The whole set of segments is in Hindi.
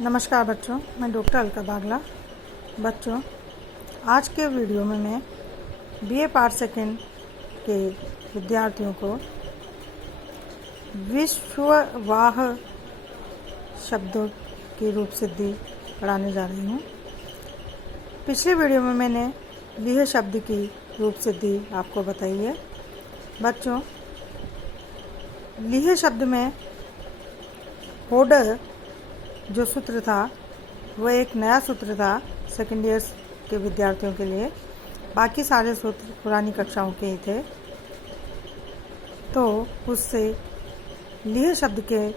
नमस्कार बच्चों, मैं डॉक्टर अलका बागला। बच्चों, आज के वीडियो में मैं बीए पार्ट सेकेंड के विद्यार्थियों को विश्ववाह शब्दों की रूप सिद्धि पढ़ाने जा रही हूँ। पिछले वीडियो में मैंने लिह शब्द की रूप सिद्धि आपको बताई है। बच्चों, लिह शब्द में होडर जो सूत्र था वह एक नया सूत्र था सेकेंड ईयर्स के विद्यार्थियों के लिए। बाकी सारे सूत्र पुरानी कक्षाओं के ही थे। तो उससे लिह शब्द के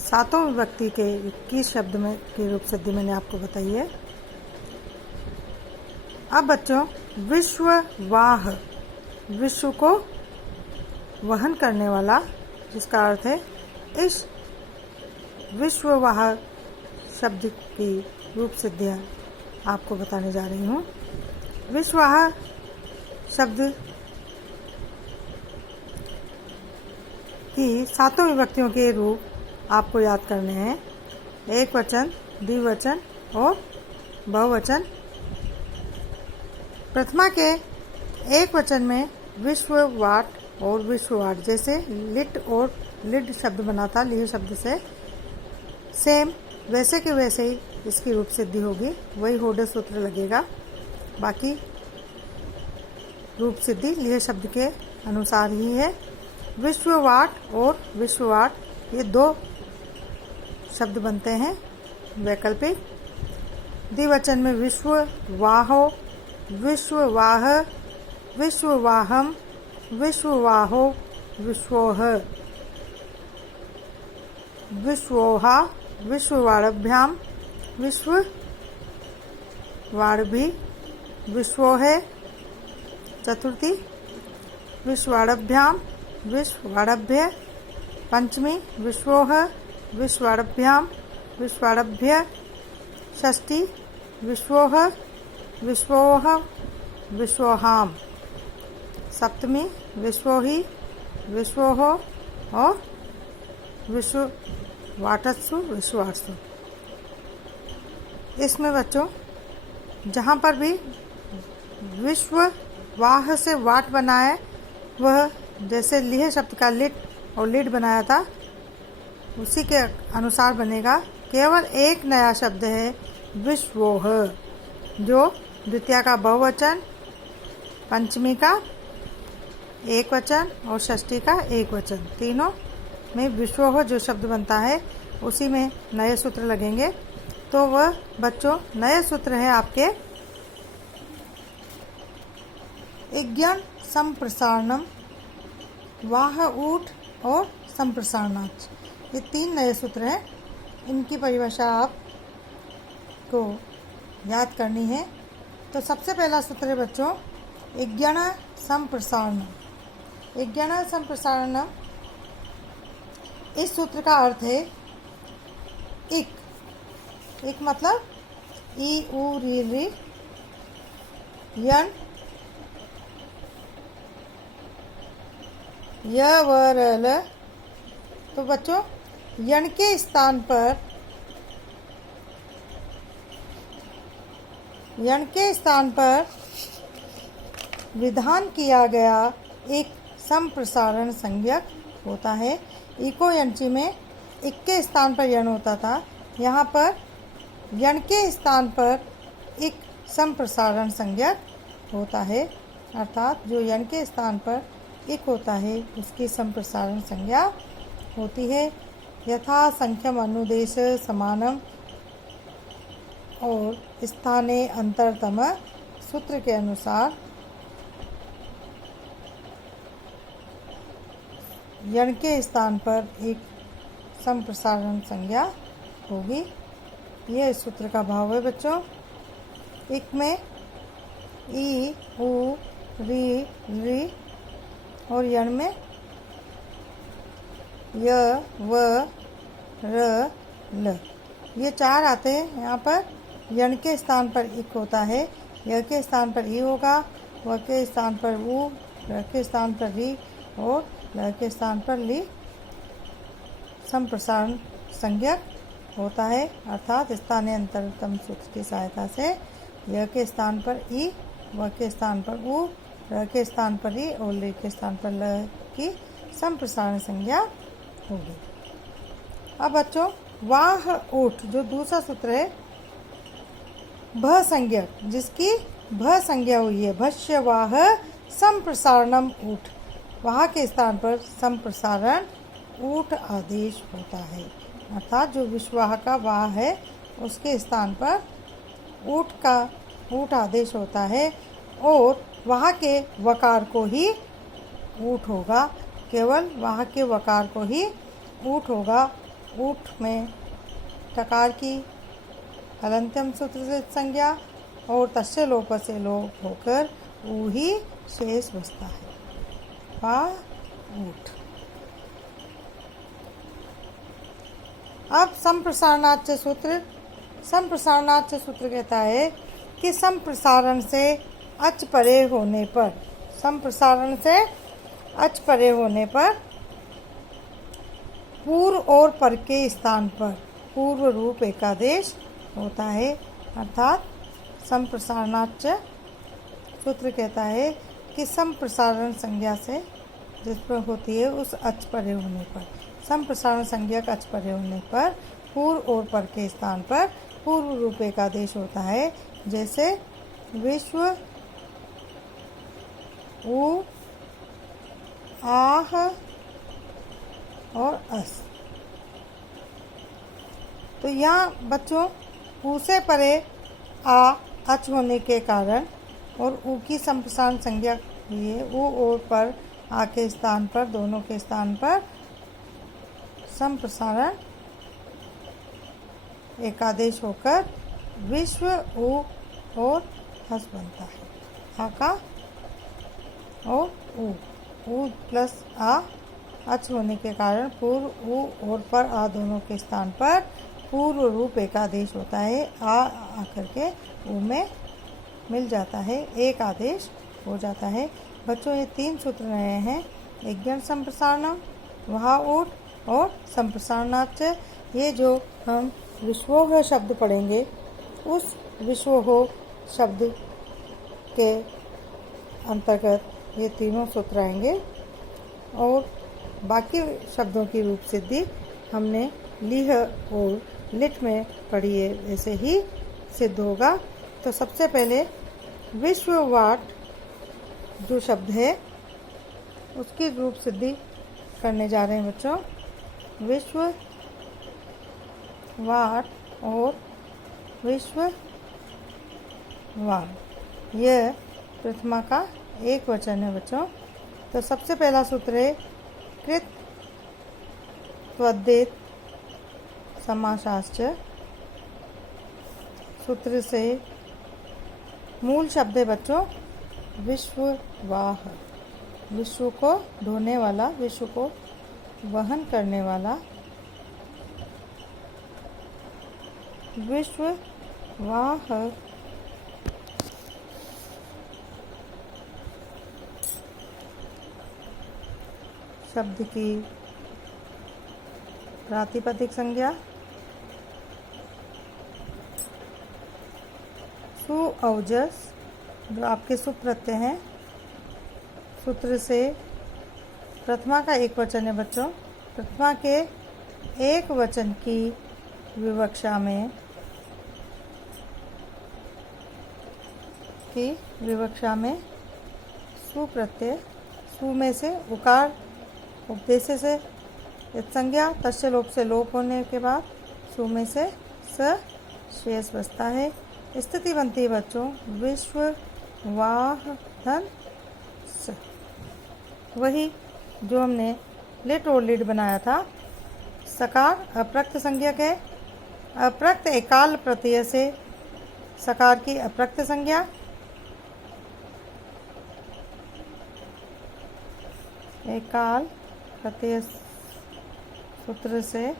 सातों विभक्ति के 21 शब्द में की रूप सिद्धि मैंने आपको बताई है। अब बच्चों, विश्ववाह, विश्व को वहन करने वाला, जिसका अर्थ है इस विश्ववाह शब्द की रूप सिद्धियाँ आपको बताने जा रही हूँ। विश्ववाह शब्द की सातों विभक्तियों के रूप आपको याद करने हैं। एक वचन, द्विवचन और बहुवचन। प्रथमा के एक वचन में विश्ववाट और विश्ववाट, जैसे लिट और लिड शब्द बना था लिह शब्द से, सेम वैसे के वैसे ही इसकी रूप सिद्धि होगी। वही होडर सूत्र लगेगा। बाकी रूप सिद्धि लिह शब्द के अनुसार ही है। विश्ववाट और विश्ववाट ये दो शब्द बनते हैं वैकल्पिक। द्विवचन में विश्ववाहो, विश्ववाह, विश्ववाहम, विश्ववाहो, विश्वोह, विश्वोहा, विश्ववाड़भ्याम, विश्ववाड़भी, विश्वोहे। चतुर्थी, विश्ववाड़भ्याम, विश्ववाड़भ्य। पंचमी, विश्वोह, विश्ववाड़भ्याम, विश्ववाड़भ्य। षष्ठी, विश्वोह, विश्वोह, विश्वोहाम। सप्तमी, विश्वोही, विश्वोहो और विश्ववाटस्सु, विश्ववाटसु। इसमें बच्चों जहाँ पर भी विश्ववाह से वाट बना है, वह जैसे लिह शब्द का लिट और लिड बनाया था उसी के अनुसार बनेगा। केवल एक नया शब्द है विश्वोह, जो द्वितीया का बहुवचन, पंचमी का एक वचन और षष्ठी का एक वचन, तीनों में विश्वोह जो शब्द बनता है उसी में नए सूत्र लगेंगे। तो वह बच्चों नए सूत्र है आपके इज्ञण, संप्रसारणम, वाह ऊठ और संप्रसारणाच। ये तीन नए सूत्र हैं। इनकी परिभाषा आपको याद करनी है। तो सबसे पहला सूत्र है बच्चों इज्ञण संप्रसारणम। इज्ञण संप्रसारणम, इस सूत्र का अर्थ है इक मतलब ई उ री री, यन य व र ल। तो बच्चों यन के स्थान पर विधान किया गया एक संप्रसारण संज्ञक होता है। इको यंची में इक के स्थान पर यण होता था, यहाँ पर यण के स्थान पर इक संप्रसारण संज्ञक होता है। अर्थात जो यण के स्थान पर इक होता है उसकी संप्रसारण संज्ञा होती है। यथा संख्यम अनुदेश समानम और स्थाने अंतरतम सूत्र के अनुसार यण के स्थान पर एक संप्रसारण संज्ञा होगी। यह इस सूत्र का भाव है बच्चों। इक में ई उ री री और यण में य व र ल, ये चार आते हैं। यहाँ पर यण के स्थान पर इक होता है, य के स्थान पर ई होगा, व के स्थान पर उ, र के स्थान पर री और ल के स्थान पर ली। संप्रसारण संज्ञक होता है, अर्थात स्थानीय अंतरतम सूत्र की सहायता से य के स्थान पर ई, व के स्थान पर उ, र के स्थान पर ई और ल के स्थान पर ल की संप्रसारण संज्ञा होगी। अब बच्चों वाह ऊठ जो दूसरा सूत्र है, भ संज्ञक जिसकी भ संज्ञा हुई है, भस्य वाह संप्रसारणम ऊठ, वहाँ के स्थान पर संप्रसारण ऊठ आदेश होता है, अर्थात जो विश्वाह का वाह है उसके स्थान पर ऊठ आदेश होता है और वहाँ के वकार को ही ऊठ होगा, केवल वहाँ के वकार को ही ऊठ होगा। ऊठ में टकार की हलंत्यम सूत्र से संज्ञा और तस्य लोप से लोप होकर ऊ ही शेष बचता है, वाह ऊठ। अब संप्रसारणाच्य सूत्र, संप्रसारणाच्य सूत्र कहता है कि संप्रसारण से अच परे होने पर, संप्रसारण से अच परे होने पर पूर्व और पर के स्थान पर पूर्व रूप एकादेश होता है, अर्थात संप्रसारणाच्य सूत्र कहता है कि संप्रसारण संज्ञा से जिस पर होती है उस अच परे होने पर, संप्रसारण संज्ञा का अच परे होने पर पूर्व और पर के स्थान पर पूर्व रूप एकादेश होता है, जैसे विश्व, उ, आह और अस। तो यहाँ बच्चों ऊ से परे आ अच होने के कारण और ऊ की संप्रसारण संज्ञा हुई है, ऊ और पर आ के स्थान पर, दोनों के स्थान पर संप्रसारण एकादेश होकर विश्व ऊ और हस बनता है। आ का और ऊ प्लस आ अच होने के कारण पूर्व ऊ और पर आ दोनों के स्थान पर पूर्व रूप एकादेश होता है, आ आकर के ऊ में मिल जाता है, एक आदेश हो जाता है। बच्चों ये तीन सूत्र रहे हैं, एक जन संप्रसारणम, वहा ऊठ और संप्रसारणाच्य। ये जो हम विश्वोह शब्द पढ़ेंगे उस विश्वोह शब्द के अंतर्गत ये तीनों सूत्र आएंगे और बाकी शब्दों की रूप सिद्धि हमने लीह और लिट में पढ़ी है, वैसे ही सिद्ध होगा। तो सबसे पहले विश्ववाट जो शब्द है उसकी रूप सिद्धि करने जा रहे हैं बच्चों। विश्व वाट और विश्व वाट, यह प्रथमा का एक वचन है बच्चों। तो सबसे पहला सूत्र है कृत त्वद्धित समासाश्च। सूत्र से मूल शब्द है बच्चों विश्ववाह, विश्व को ढोने वाला, विश्व को वहन करने वाला, विश्ववाह। शब्द की प्रातिपदिक संज्ञा सु औजस जो आपके सुप्रत्यय हैं। सूत्र से प्रथमा का एक वचन है बच्चों, प्रथमा के एक वचन की विवक्षा में सुप्रत्यय, सु में से उकार उपदेश से संज्ञा, तस्य लोप से लोप होने के बाद सु में से स शेष बचता है। स्थिति बनती है बच्चों विश्व वाह धन स। वही जो हमने लिट और लिड बनाया था। सकार अप्रक्त संज्ञक है, अप्रक्त एकाल प्रत्यय से सकार की अप्रक्त संज्ञा, एकाल प्रत्यय सूत्र से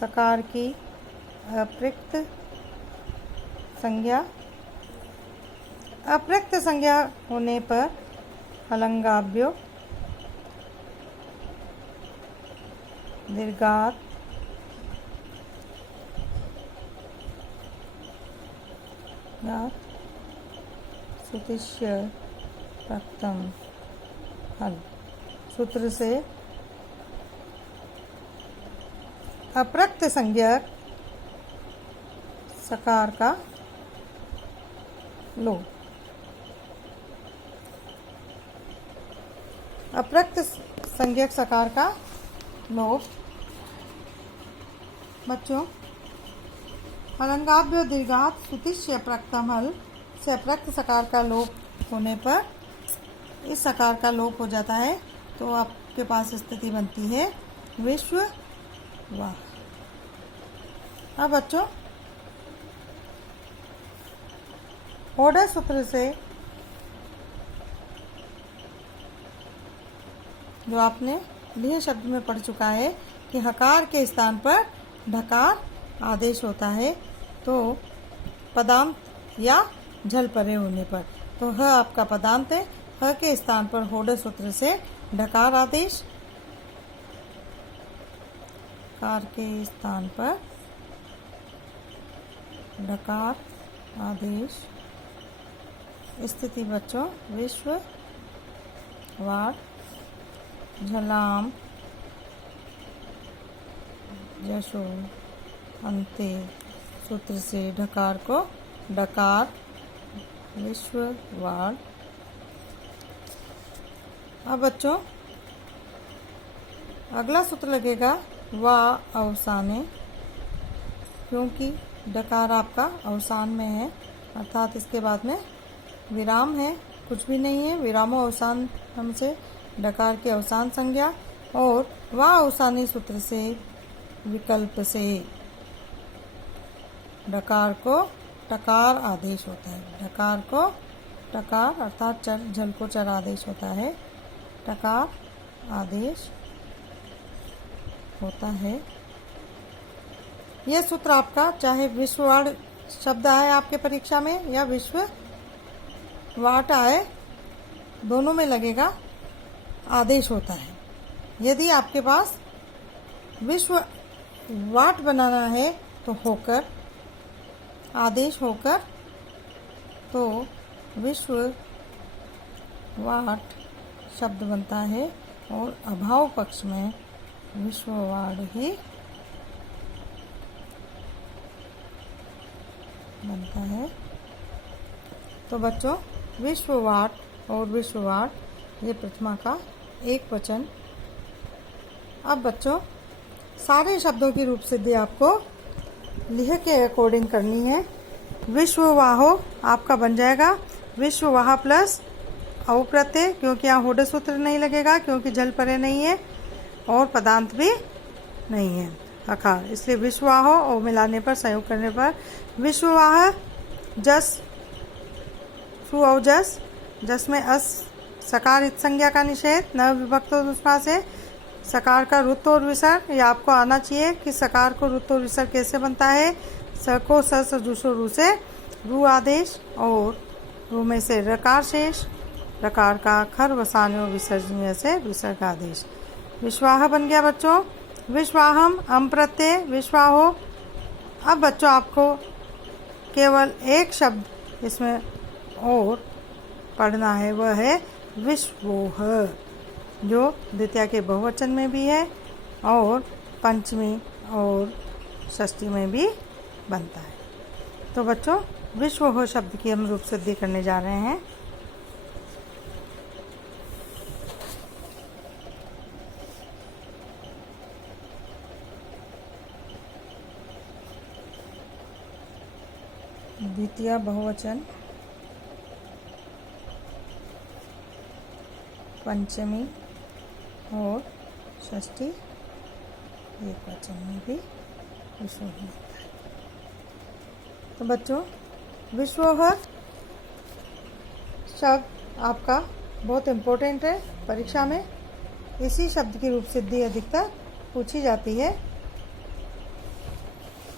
सकार की अप्रक्त संज्ञा, अप्रक्त संज्ञा होने पर हलंगाभ्यो दीर्घात या सुतिष्य प्रक्तम हल सूत्र से अप्रक्त संज्ञक सकार का लोप। अप्रक्त संज्ञक सकार का लोप बच्चों, अलंगाभ्यो दीर्घात सुतिष्य प्रक्तम हल से अप्रक्त सकार का लोप होने पर इस सकार का लोप हो जाता है, तो आपके पास स्थिति बनती है विश्व वाह। अब बच्चों, ओडर सूत्र से जो आपने लिह शब्द में पढ़ चुका है कि हकार के स्थान पर ढकार आदेश होता है, तो पदांत या झल परे होने पर, तो ह आपका पदांत है। ह के स्थान पर होडर सूत्र से ढकार आदेश, कार के स्थान पर ढकार आदेश। स्थिति बच्चों विश्व वार झलाम जशो अंते सूत्र से ढकार को डकार विश्व वार। अब बच्चों अगला सूत्र लगेगा वा अवसाने, क्योंकि डकार आपका अवसान में है, अर्थात इसके बाद में विराम है, कुछ भी नहीं है। विरामो अवसान हमसे डकार की अवसान संज्ञा, और वा अवसानी सूत्र से विकल्प से डकार को टकार आदेश होता है। डकार को टकार अर्थात चर झल को चर आदेश होता है, टकार आदेश होता है। यह सूत्र आपका चाहे विश्ववाड़ शब्द आए आपके परीक्षा में या विश्व वाट आए, दोनों में लगेगा आदेश होता है। यदि आपके पास विश्व वाट बनाना है तो होकर आदेश होकर, तो विश्व वाट शब्द बनता है, और अभाव पक्ष में विश्ववाड़ ही बनता है। तो बच्चों विश्ववाट और विश्ववाट ये प्रथमा का एक वचन। अब बच्चों सारे शब्दों की रूप सिद्धि आपको लिह के अकॉर्डिंग करनी है। विश्ववाहो आपका बन जाएगा विश्ववाह प्लस औ प्रत्यय, क्योंकि यहाँ होड सूत्र नहीं लगेगा, क्योंकि जल परे नहीं है और पदांत भी नहीं है अकार, इसलिए विश्ववाहो और मिलाने पर संयोग करने पर विश्ववाह जस सु औ जस, जस में अस सकार इत संज्ञा का निषेध, न विभक्त दुष्पा से सकार का रुत्व और विसर्ग। ये आपको आना चाहिए कि सकार को रुत्व और विसर्ग कैसे बनता है। स को स जुसो रू से रू आदेश, और रू में से रकार शेष, रकार का खर वसाने और विसर्जनीय से विसर्ग आदेश। विश्वाह बन गया बच्चों, विश्वाहम अम प्रत्यय विश्वाहो। अब बच्चों आपको केवल एक शब्द इसमें और पढ़ना है, वह है विश्वोह, जो द्वितीया के बहुवचन में भी है और पंचमी और षष्ठी में भी बनता है। तो बच्चों विश्वोह शब्द की हम रूप सिद्धि करने जा रहे हैं। द्वितीया बहुवचन, पंचमी और षष्ठी एक वचन में भी विश्वोह होता है। तो बच्चों विश्वोह शब्द आपका बहुत इम्पोर्टेंट है परीक्षा में। इसी शब्द की रूप सिद्धि अधिकतर पूछी जाती है।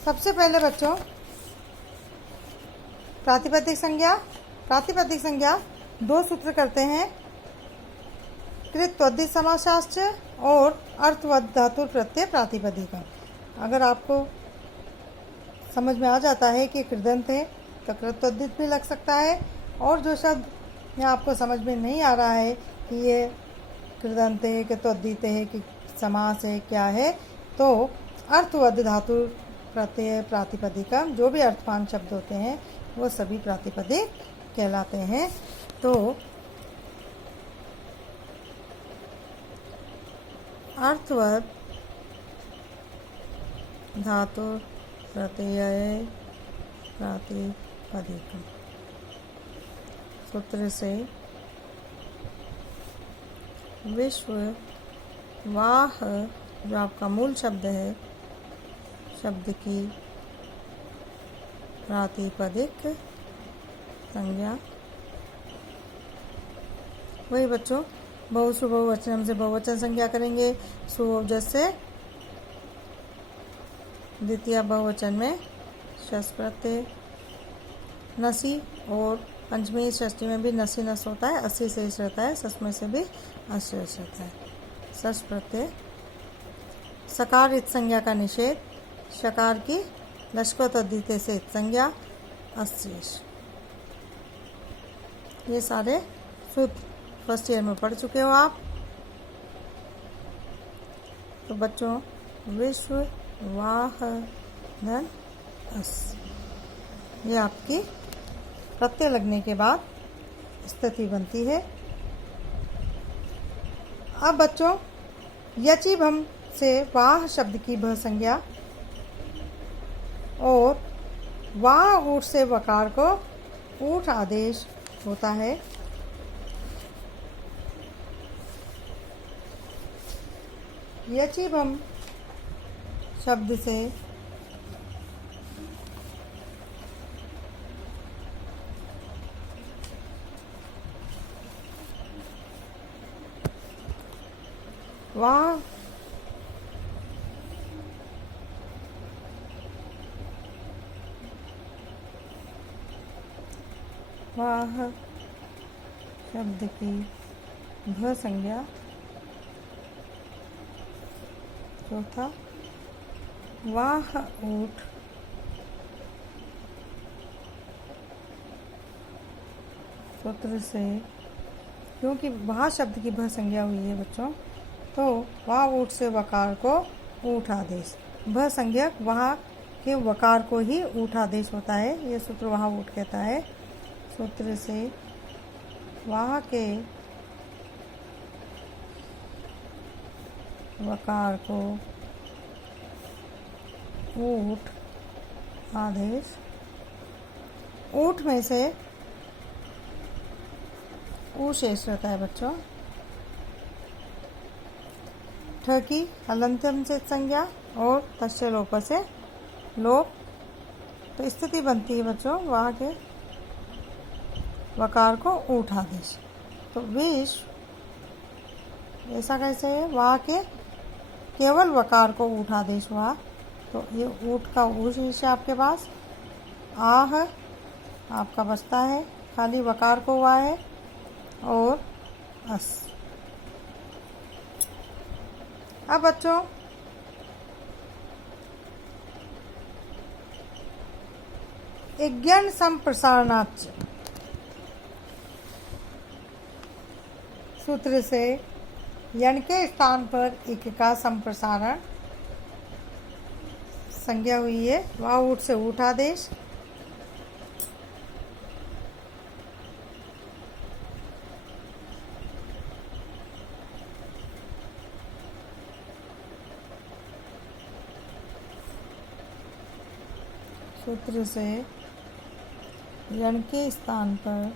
सबसे पहले बच्चों प्रातिपदिक संज्ञा। प्रातिपदिक संज्ञा दो सूत्र करते हैं, कृत्वधिक समासाश्च और अर्थवद धातु प्रत्यय प्रातिपदिक। अगर आपको समझ में आ जाता है कि कृदंत है तो कृतोद्धित भी लग सकता है। और जो शब्द यहाँ आपको समझ में नहीं आ रहा है कि ये कृदंत है, कृतोद्धित है, कि समास है, क्या है, तो अर्थवद धातु प्रत्यय प्रातिपदिकम जो भी अर्थवान शब्द होते हैं वो सभी प्रातिपदिक कहलाते हैं। तो अर्थवद धातु प्रत्यय प्रातिपदिकम सूत्र से विश्व वाह जो आपका मूल शब्द है, शब्द की प्रातिपदिक संज्ञा, वही बच्चों बहुश्रु बहुवचन से बहुवचन संज्ञा करेंगे। सुवचन से द्वितीय बहुवचन में शस प्रत्यय, नसी, और पंचमी षष्ठी में भी नसी नस होता है, अस्सी शेष रहता है, सस्मय से भी अशेष रहता है। सस प्रत्यय, सकार इत संज्ञा का निषेध, शकार की लश्कोत द्वितीय से इत संज्ञा, अशेष। ये सारे सूत्र फर्स्ट ईयर में पढ़ चुके हो आप। तो बच्चों विश्व वाह धन अस, ये आपकी प्रत्यय लगने के बाद स्थिति बनती है। अब बच्चों यचि भम से वाह शब्द की भ संज्ञा और वाह ऊठ से वकार को ऊठ आदेश होता है। यचि भम शब्द से वाह वाह शब्द की भ संज्ञा, चौथा वाह ऊठ सूत्र से, क्योंकि वाह शब्द की भ संज्ञा हुई है बच्चों, तो वाह ऊठ से वकार को ऊठ आदेश, भ संज्ञक वाह के वकार को ही ऊठ आदेश होता है, ये सूत्र वाह ऊठ कहता है। सूत्र से वाह के वकार को ऊठ आदेश, ऊठ में से ऊ शेष रहता है बच्चों। ठ की हलंत्यम से संज्ञा और तस्य लोप से लोप, तो स्थिति बनती है बच्चों वहाँ के वकार को ऊठ आदेश। तो विश्व ऐसा कैसे है, वहाँ के केवल वकार को ऊठ आदेश हुआ, तो ये ऊठ का ऊ शेष है आपके पास। आह आपका बचता है, खाली वकार को हुआ है, और अस। अब बच्चों इज्ञन संप्रसारणाच सूत्र से यण के स्थान पर इक का संप्रसारण संज्ञा हुई है, वाह ऊठ से ऊठ आदेश। सूत्र से यण के स्थान पर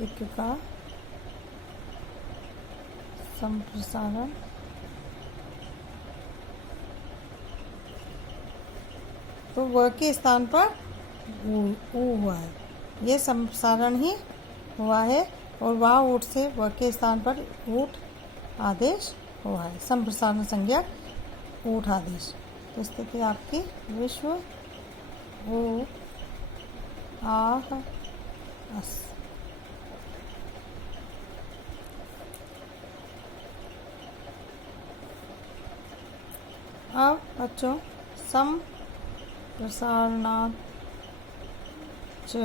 एक का संप्रसारण, तो व के स्थान पर ऊ हुआ है, ये संप्रसारण ही हुआ है, और वाह ऊठ से व के स्थान पर ऊठ आदेश हुआ है, संप्रसारण संज्ञा ऊठ आदेश। तो स्थिति आपकी विश्व ऊ आह अस। अब बच्चों संप्रसारणात् च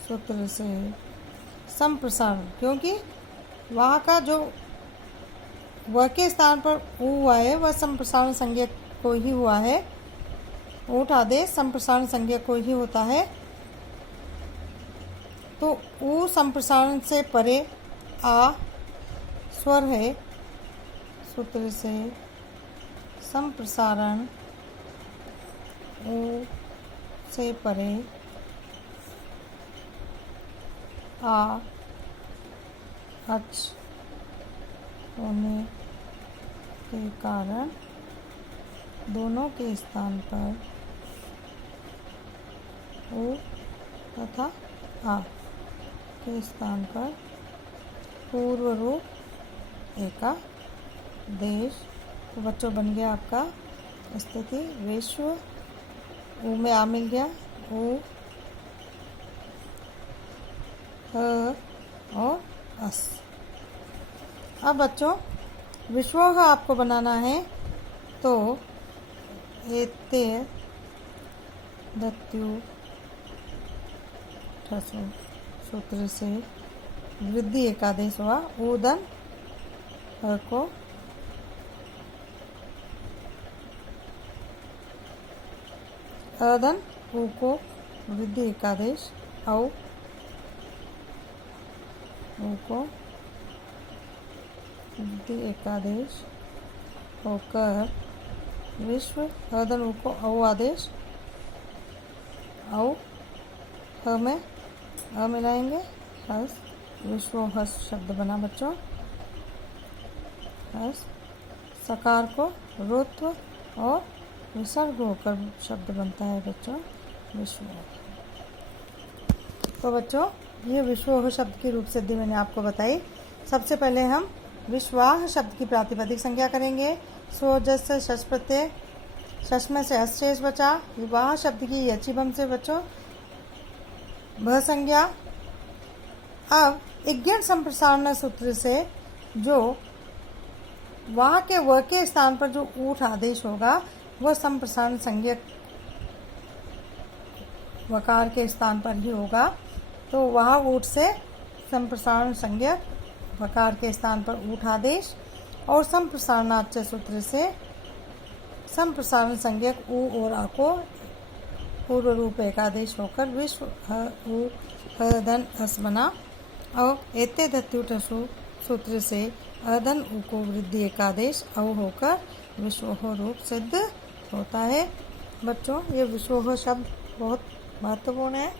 सूत्र से संप्रसारण, क्योंकि वहाँ का जो व के स्थान पर ऊ हुआ है वह संप्रसारण संज्ञा को ही हुआ है। ऊठ आदेश संप्रसारण संज्ञा को ही होता है। तो ऊ संप्रसारण से परे आ स्वर है। सूत्र से संप्रसारण ऊ से परे आ अच होने के कारण दोनों के स्थान पर ऊ तथा आ के स्थान पर पूर्व रूप एकादेश। तो बच्चों बन गया आपका स्थिति विश्व। ऊ में आ मिल गया, ऊ और अस। अब बच्चों विश्वोह आपको बनाना है, तो एते दत्यु ठसु सूत्र से वृद्धि एकादेश हुआ। ऊदन को अदन ऊ को वृद्धि एकादेश औ ऊ को वृद्धि एकादेश होकर विश्व। अदन ऊ को औ आदेश औ ह में अ मिलाएंगे, हस विश्व हस शब्द बना बच्चों। हस सकार को रुत्व और विसर्ग होकर शब्द बनता है बच्चों विश्व। तो बच्चों ये विश्वोह शब्द की रूप सिद्धि मैंने आपको बताई। सबसे पहले हम विश्वाह शब्द की प्रातिपदिक संज्ञा करेंगे। स्व जस से शश प्रत्यय, शश में से अस शेष बचा। विवाह शब्द की यचिभम से बच्चों भ संज्ञा। अब इज्ञण संप्रसारण सूत्र से जो वहाँ के व के स्थान पर जो ऊठ आदेश होगा वह संप्रसारण संज्ञक वकार के स्थान पर ही होगा। तो वहाँ ऊठ से संप्रसारण संज्ञक वकार के स्थान पर ऊठ आदेश और संप्रसारणाच्च सूत्र से संप्रसारण संज्ञक ऊ और आ को पूर्व रूप एकादेश होकर विश्व ह ऊ ह धन हस बना। और एते दत्युटसु सूत्र से अधन ऊ को वृद्धि एकादेश औ होकर विश्वोह रूप सिद्ध होता है। बच्चों ये विश्वोह शब्द बहुत महत्वपूर्ण है।